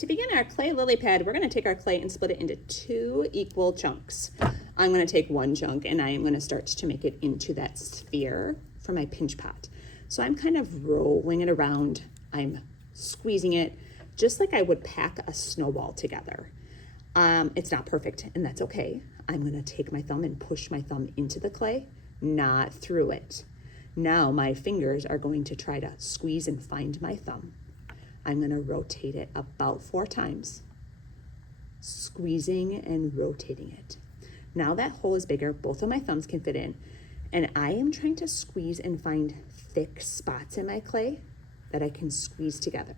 To begin our clay lily pad, we're going to take our clay and split it into 2 equal chunks. I'm going to take one chunk and I am going to start to make it into that sphere for my pinch pot. So I'm kind of rolling it around. I'm squeezing it just like I would pack a snowball together. It's not perfect, and that's okay. I'm going to take my thumb and push my thumb into the clay, not through it. Now my fingers are going to try to squeeze and find my thumb. I'm going to rotate it about 4 times, squeezing and rotating it. Now that hole is bigger, both of my thumbs can fit in, and I am trying to squeeze and find thick spots in my clay that I can squeeze together.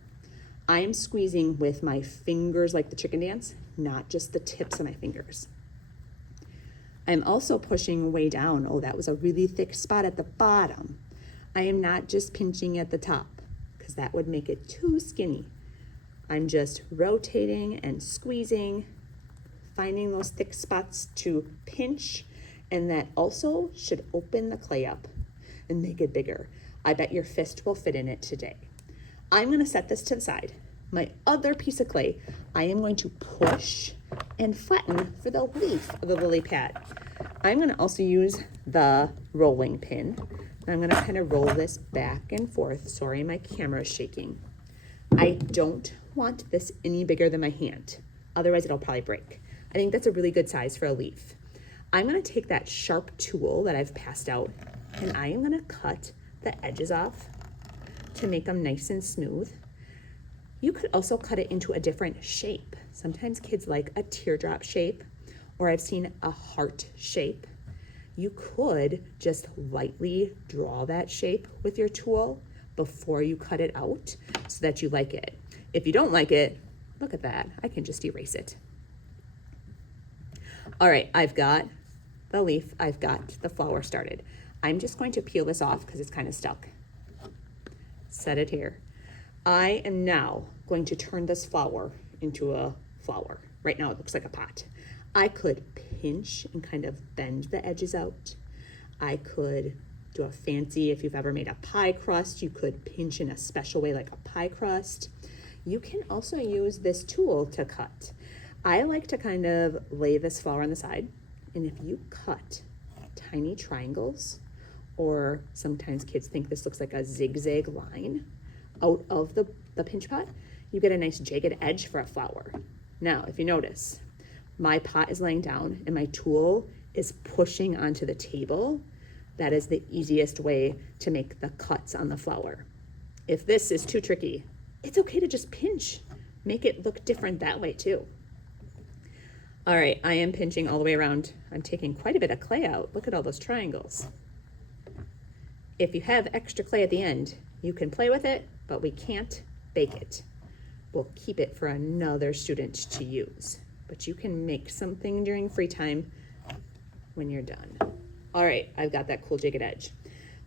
I am squeezing with my fingers like the chicken dance, not just the tips of my fingers. I'm also pushing way down. Oh, that was a really thick spot at the bottom. I am not just pinching at the top, because that would make it too skinny. I'm just rotating and squeezing, finding those thick spots to pinch, and that also should open the clay up and make it bigger. I bet your fist will fit in it today. I'm going to set this to the side. My other piece of clay, I am going to push and flatten for the leaf of the lily pad. I'm going to also use the rolling pin. I'm going to kind of roll this back and forth. Sorry, my camera is shaking. I don't want this any bigger than my hand. Otherwise, it'll probably break. I think that's a really good size for a leaf. I'm going to take that sharp tool that I've passed out, and I am going to cut the edges off to make them nice and smooth. You could also cut it into a different shape. Sometimes kids like a teardrop shape, or I've seen a heart shape. You could just lightly draw that shape with your tool before you cut it out so that you like it. If you don't like it, look at that. I can just erase it. All right, I've got the leaf, I've got the flower started. I'm just going to peel this off because it's kind of stuck. Set it here. I am now going to turn this flower into a flower. Right now it looks like a pot. I could pinch and kind of bend the edges out. I could do a fancy, if you've ever made a pie crust, you could pinch in a special way like a pie crust. You can also use this tool to cut. I like to kind of lay this flower on the side, and if you cut tiny triangles, or sometimes kids think this looks like a zigzag line out of the pinch pot, you get a nice jagged edge for a flower. Now, if you notice, my pot is laying down and my tool is pushing onto the table. That is the easiest way to make the cuts on the flower. If this is too tricky, it's okay to just pinch. Make it look different that way too. All right, I am pinching all the way around. I'm taking quite a bit of clay out. Look at all those triangles. If you have extra clay at the end, you can play with it, but we can't bake it. We'll keep it for another student to use, but you can make something during free time when you're done. All right, I've got that cool jagged edge.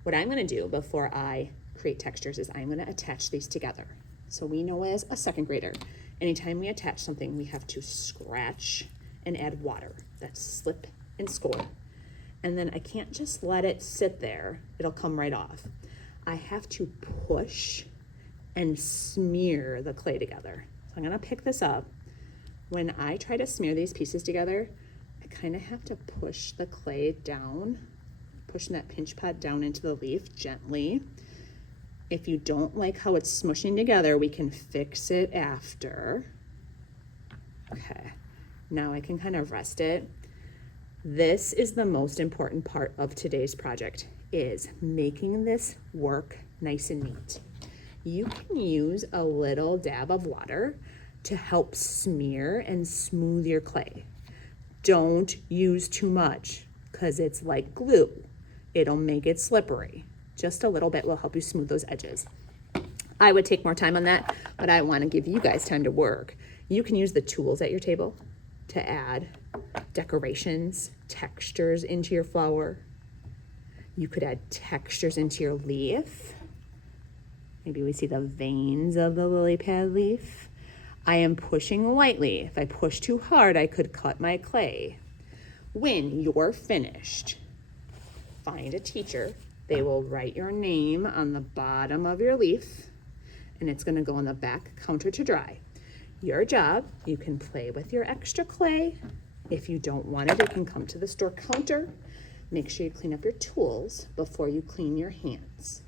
What I'm gonna do before I create textures is I'm gonna attach these together. So we know as a second grader, anytime we attach something, we have to scratch and add water. That's slip and score. And then I can't just let it sit there. It'll come right off. I have to push and smear the clay together. So I'm gonna pick this up. When I try to smear these pieces together, I kind of have to push the clay down, pushing that pinch pot down into the leaf gently. If you don't like how it's smushing together, we can fix it after. Okay, now I can kind of rest it. This is the most important part of today's project, is making this work nice and neat. You can use a little dab of water to help smear and smooth your clay. Don't use too much because it's like glue. It'll make it slippery. Just a little bit will help you smooth those edges. I would take more time on that, but I want to give you guys time to work. You can use the tools at your table to add decorations, textures into your flower. You could add textures into your leaf. Maybe we see the veins of the lily pad leaf. I am pushing lightly. If I push too hard, I could cut my clay. When you're finished, find a teacher. They will write your name on the bottom of your leaf, and it's gonna go on the back counter to dry. your job, you can play with your extra clay. If you don't want it, it can come to the store counter. Make sure you clean up your tools before you clean your hands.